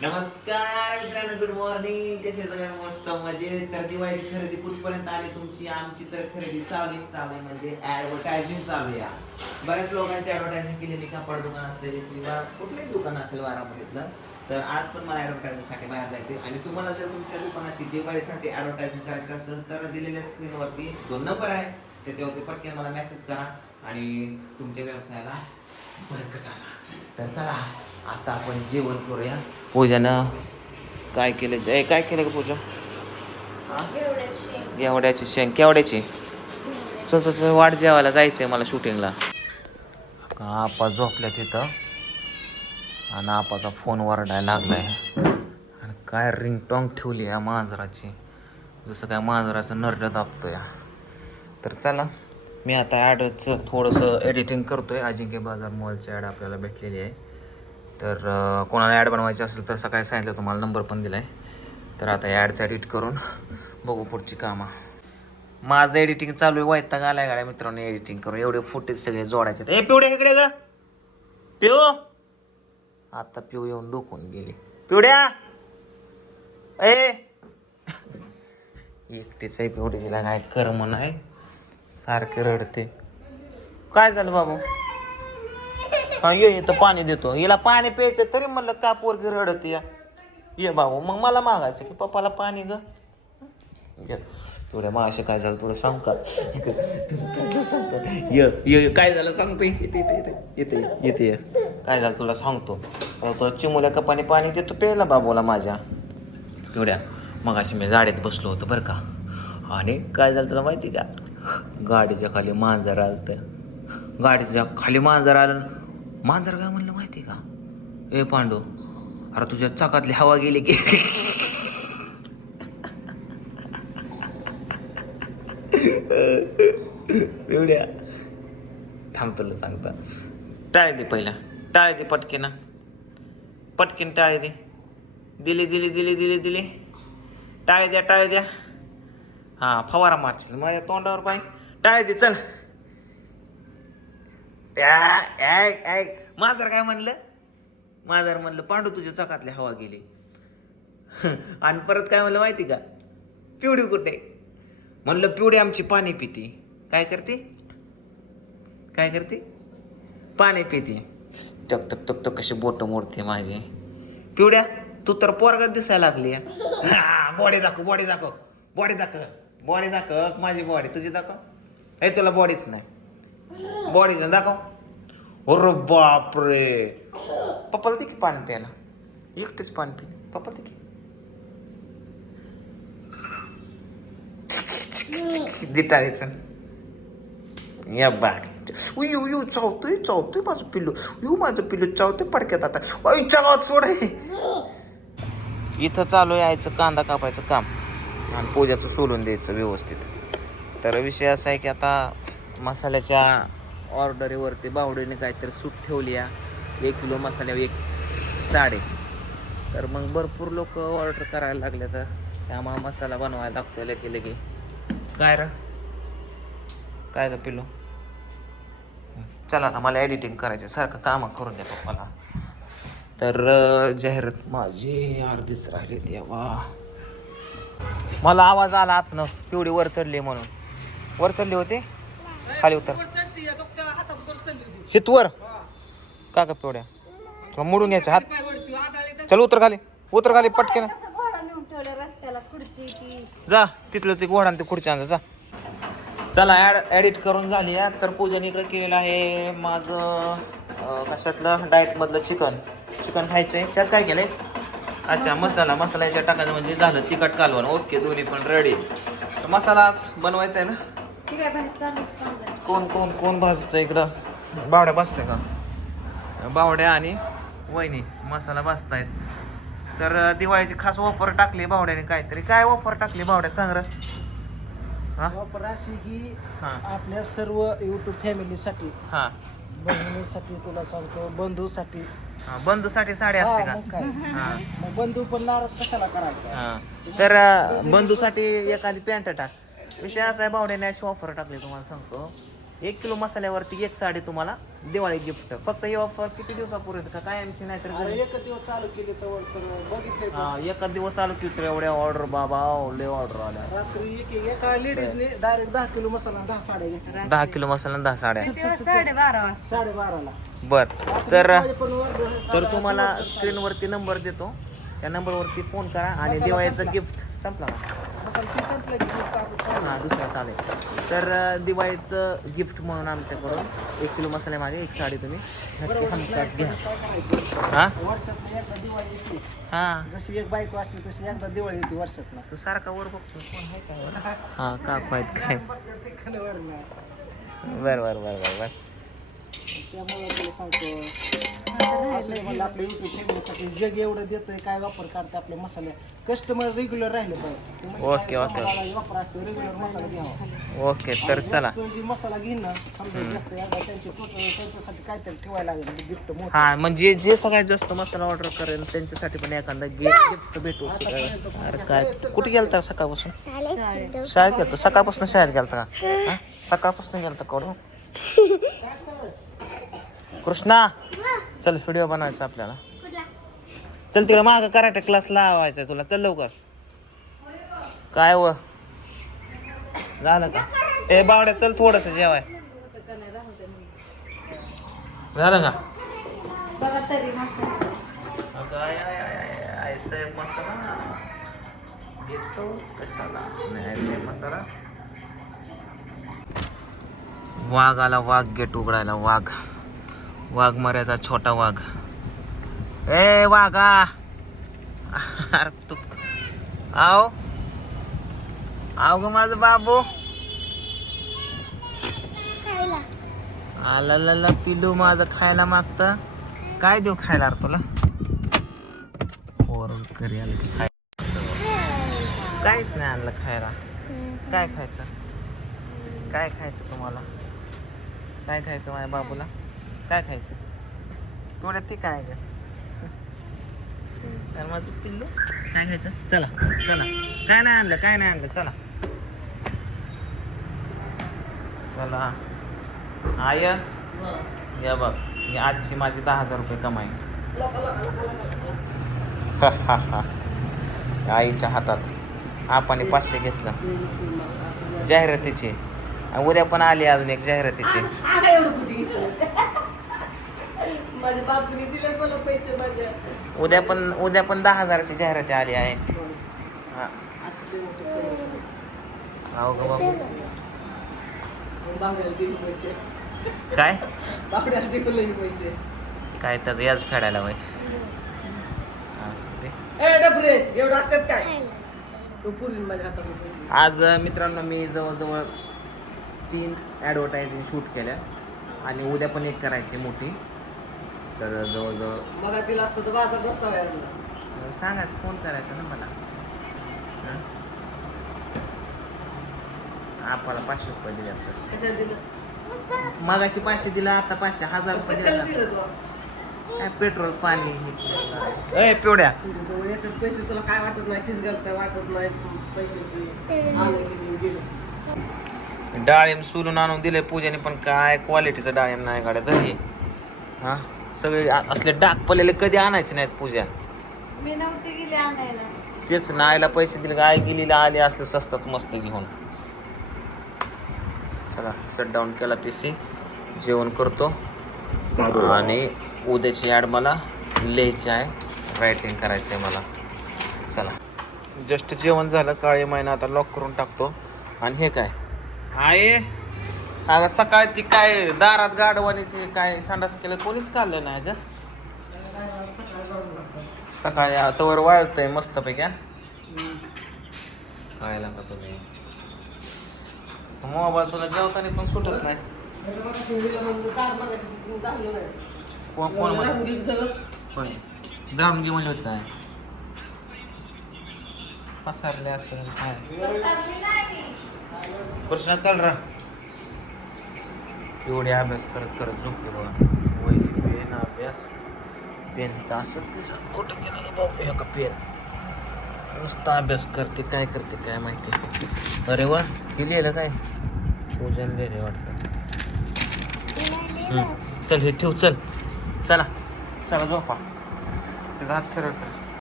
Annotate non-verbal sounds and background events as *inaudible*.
नमस्कार मित्रांनो good morning कसे सगळे? मस्त मजेत. तर दिवाळीची खरेदी कुठपर्यंत आली तुमची? आमची तर खरेदी चालू आहे चालू आहे म्हणजे ऍडव्हर्टायझिंग चालू आहे. या. बऱ्याच लोकांची ऍडव्हर्टायझिंग केलेली कापड दुकान असेल किंवा कुठलंही दुकान असेल बारामतीतलं तर आज पण मला ऍडव्हर्टायझिंगसाठी बाहेर जायचे आणि तुम्हाला जर तुमच्या दुकानाची दिवाळीसाठी ऍडव्हर्टायझिंग करायची असेल तर दिलेल्या स्क्रीनवरती जो नंबर आहे त्याच्यावरती पटकन मला मेसेज करा आणि तुमच्या व्यवसायाला बरकत आणा. तर चला आता आपण जेवण करूया. पूजानं काय केलं? जय काय केलं का पूजा? हा? एवढ्याची. शेंग. केवढ्याची? चल चल चल वाट जेवायला जायचंय मला शूटिंगला. आपा झोपल्या तिथं आणि आपाचा फोन वरडायला लागलाय. आणि काय रिंगटॉंग ठेवली या मांजराची. जसं काय मांजराचं नरड दाबतो या तर चला मी आता ॲडचं थोडंसं एडिटिंग करतोय. अजिंक्य बाजार मॉलची ॲड आपल्याला भेटलेली आहे. तर कोणाला ॲड बनवायची असेल तर सकाळी सांगितलं तुम्हाला नंबर पण दिला आहे तर आता ॲडचं एडिट करून बघू पुढची कामं. माझं एडिटिंग चालू आहे वैताग आलाय गाड्या मित्रांनो एडिटिंग करून. एवढे फुटेज सगळे जोडायचे ए पिवड्या इकडे ग पिऊ. आता पिऊ येऊन डोकून गेले. पिवड्या ए. एकटीच आहे पिवडी तिला काय करम नाही सारखे रडते. काय झालं बाबू? हा ये इथं पाणी देतो. हिला पाणी प्यायचं तरी म्हणलं का पोरगी रडत या. ये भाऊ मग मला मागायचं की पप्पाला पाणी ग. ये. तुला मागाशी काय झालं तुला सांग का? ये ये काय झालं सांगतो येते येते येते येते ये. काय झालं तुला सांगतो. तुला चिमुल्या कपाने पाणी देतो प्यायला बाबूला माझ्या. तेवढ्या मग अशी मी गाडीत बसलो होतो बरं का. आणि काय झालं तुला माहिती का? गाडीच्या खाली मांजर आलं तर गाडीच्या खाली मांजर आलं. मांजर काय म्हणलं माहिती का? ए पांडू अरे तुझ्या चाकातली हवा गेली की. एवढ्या. थांब तुला सांगता. टाळे दे पहिला. टाळे दे पटकेना. पटकेन टाळे दे. दिली दिली दिली दिली दिली. टाळे द्या टाळे द्या. हां फवारा मारशील. माझ्या तोंडावर पाय. टाळे दे चल. त्या ऐक ऐक. माझर काय म्हणलं? माजर म्हणलं पांडू तुझ्या चाकातली हवा गेली. *laughs* आणि परत काय म्हणलं माहिती का? पिवडी कुठे? म्हणलं पिवडी आमची पाणी पिती. काय करते? काय करते? पाणी पिते. टक टक टक टक कशी बोट मोडते माझी. पिवड्या तू तर पोरगात दिसायला लागली. बॉडी दाखव बॉडी दाखव. बॉडी दाखव. बॉडी दाखव माझी बॉडी तुझी दाखव. हे तुला बॉडीच नाही. बॉडीचं दाखव. अरे बापरे. पप्पाला दे की पाणी प्यायला. एकटेच पाणी पी पप्पा दे की. दिटाळीचं. या बाग उयू उयू चावतोय चावतोय माझं पिल्लू. यू माझं पिल्लू चावतोय पडक्यात आता. आईच्या गावात सोड इथं चालू आहे यायचं कांदा कापायचं काम. आणि पूजाचं सोलून द्यायचं व्यवस्थित. तर विषय असा आहे की आता मसाल्याच्या ऑर्डरीवरती बावडीने काहीतरी सूट ठेवली आहे एक किलो मसाल्यावर एक साडे. तर मग भरपूर लोक ऑर्डर करायला लागले तर त्यामुळे मसाला बनवायला लागतो लगे लगे काय र? काय का पिलो चला ना मला एडिटिंग करायचं सारखं कामं करून द्या पप्पाला. तर जाहिरात माझी अर्धीच राहिली देवा मला आवाज आला आतनं. पिवडी वर चढली म्हणून. वर चढली होती? खाली उतर. हित. वर? का का पिवड्या? तुला मोडून घ्यायचं हात. चल उतर खाली. उतर खाली पटकन. असं घोडा नेऊन ठेवलं रस्त्याला खुर्ची ती. जा तिथलं ते घोडा आणि ते खुर्ची आणजा जा. चला ॲड एडिट करून झाली आहे तर पूजन इकडे केलेलं आहे माझं कशातलं? डाएटमधलं चिकन. चिकन खायचं आहे त्यात काय केलं आहे अच्छा मसाला. मसाला. याच्यात टाकायचं म्हणजे झालं. तिखट कालवण. ओके दोन्ही पण रेडी तर मसालाच बनवायचा आहे ना? कोण कोण कोण भाजतं इकडं? बावड्या भाजतोय का? बावड्या आणि वहिनी मसाला भाजतायत. तर दिवाळीची खास ऑफर टाकली बावड्याने काहीतरी. काय ऑफर टाकली बावड्या? सांग रे. हा? वापर अशी की हा. आपल्या सर्व युट्यूब फॅमिलीसाठी हा. बहिणीसाठी तुला सांगतो बंधूसाठी. हा, बंधूसाठी साडी असते का? मग हा. बंधू पण नाराज कशाला करायचा? हा. तर बंधूसाठी एखादी पॅन्ट टाक. विषय असा आहे बावड्याने अशी ऑफर टाकली तुम्हाला सांगतो. एक किलो मसाल्यावरती एक साडी तुम्हाला दिवाळी गिफ्ट फक्त ही ऑफर किती दिवसापूर्वी का? काय आमची नाही तर अरे एक दिवस चालू केले तर बघितले हा, एका दिवस चालू की तर एवढ्या ऑर्डर बाबा ओ, लय ऑर्डर आल्या. रात्री एक एका लेडीजने डायरेक्ट दहा किलो मसाला दहा साड्या घेतल्या. दहा किलो मसाला दहा साड्या. साडेबारा साडेबाराला. बर तर तर तुम्हाला स्क्रीनवरती नंबर देतो. त्या नंबरवरती फोन करा आणि दिवाळीचं. गिफ्ट संपला. हा दुसरा चालेल तर दिवाळीचं गिफ्ट म्हणून आमच्याकडून एक किलो मसाले मागे एक साडी तुम्ही नक्की हमखास घ्या. हा? हा. जशी एक बायको असते तशी एकदा दिवाळी येते वर्षात तू सारखा वर बघतो? हा. का काय? बर बर बर बर बर त्यामुळे तुला सांगतो आपल्या युट्यूब फॅमिलीसाठी जग एवढं देतंय काय वापर करते आपले मसाले? कस्टमर रेग्युलर राहिले पाहिजे म्हणजे ओके, ओके. रेग्युलर मसाला घ्यावा. ओके तर चला. जी मसाला घेईन ना समजा जास्त एकदा त्यांचे total त्यांच्यासाठी काहीतरी ठेवायला लागेल गिफ्ट मोठं. हा म्हणजे जे सगळ्यात जास्त मसाला ऑर्डर करेल त्यांच्यासाठी पण एखादा गिफ्ट भेटू अरे काय? कुठे गेलता सकाळपासून? शाळेत. गेलतो? सकाळपासून शाळेत गेलता का? हा? सकाळपासून गेलता कडू *laughs* कृष्णा चल व्हिडिओ बनवायचा आपल्याला. चल तिकडे माग कराटे क्लास लावायचा तुला. चल लवकर. काय व? झालं का? ए बावड्या चल थोडस जेवाय. झालं का? मसाला अगं, आय, आय, आय, आय, आय, साहेब मसाला. कशाला? नाही मसाला. वाघ आला वाघ गेट उघडायला वाघ. वाघ मर्याचा छोटा वाघ. ए वाघा. अरे तू आव आव ग माझं बाबू. आला ला ला पिलू माझं खायला मागतं. काय देऊ खायला तुला? पोर घरी आलं की खाय काहीच नाही आणलं खायला. काय खायचं? काय खायचं तुम्हाला? काय खायचं माझ्या बाबूला? काय खायचं? तेवढ्यात ते काय ग? तर माझं पिल्लू काय घ्यायचं? चला चला. काय नाही आणलं काय नाही आणलं चला. चला. आय या बघ ही आजची माझी दहा हजार रुपये कमाई. आईच्या हातात. आपण पाचशे घेतलं. जाहिरातीची. उद्या पण आली अजून एक जाहिरातीची. *laughs* माझ्या बापूने दिले मला पैसे माझ्या. उद्या पण उद्या पण दहा हजाराची जाहिराती आली आहे. हा. ग बाबू. पैसे काय? काय त्याचं याच फेडायला बाई. एवढं असतात काय? आज मित्रांनो मी जवळजवळ तीन ॲडव्हर्टायझिंग शूट केल्या. आणि उद्या पण एक करायची मोठी. तर जवळजवळ मग तिला असतं तर बाजार नसता व्हायला सांगायचं फोन करायचा ना मला. हं? आपल्याला पाचशे रुपये दिले असतात कशाला दिलं? मगाशी पाचशे दिला आता पाचशे हजार रुपये कशाला दिले दिलं तू? काय पेट्रोल पाणी ए पिवड्या. तुझ्या जवळ येतात पैसे तुला काय वाटत नाही? फीस घालता वाटत नाही? पैशाची आलं की गेलं डाळिंब सोलून आणून दिले पूजाने पण काय क्वालिटीचं डाळिंब नाही गाड्या धरी हा? सगळे आ- असले डाग पडलेले कधी आणायचे नाहीत पूजा? मी नव्हती गेली आणायला. तेच नायला पैसे दिले काय गेलीला आले असले सस्तात मस्त घेऊन. चला शट डाऊन केला पी सी जेवण करतो. आणि उद्याची ॲड मला लिहायची आहे. रायटिंग करायचं आहे मला. चला. जस्ट जेवण झालं काळे महिना आता लॉक करून टाकतो. आणि हे काय? आहे अगं सकाळी ती काय दारात गाडवानीची काय संडास केलं कोणीच काढलं नाही ग. सकाळी तवर वाळतंय मस्तपैकी हा? काय लागत तुम्ही? मोबाईल तुला जेवताना पण सुटत नाही. कोण कोण म्हणे राहून गेली सगळं होय. जाणून घे म्हणले होते काय? पसारले असेल काय कृष्णा चल रा. एवढे अभ्यास करत करत झोपले बघा वही पेन अभ्यास. पेन इथं असं तिचं कुठं गेलं बाबा हे का पेन? नुसता अभ्यास करते काय करते काय माहिती. अरे वा हे लिहिलं काय? पूजन लिहिले वाटतं. चल हे ठेव चल. चला. चला झोपा. त्याचा हात सरळ कर.